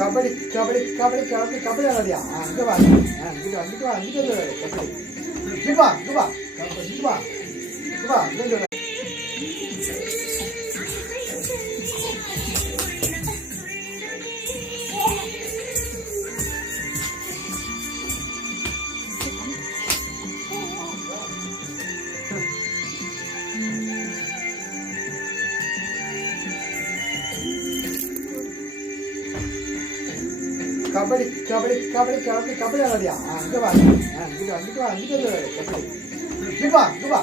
கபடி கபடி கபடி கபடி கபடி ஆடாதியா இங்க வா இங்கிட்டு வா இங்கிட்டு வா இங்கிட்டு கபடி இங்க வா இங்க வா இங்க வா இங்க வா இங்க கபடி கபடி கபடி கபடி கபடி ஆடாதியா இங்க வா இங்கிட்டு வா இங்கிட்டு வா இங்கிட்டு கபடி இங்க வா இங்க வா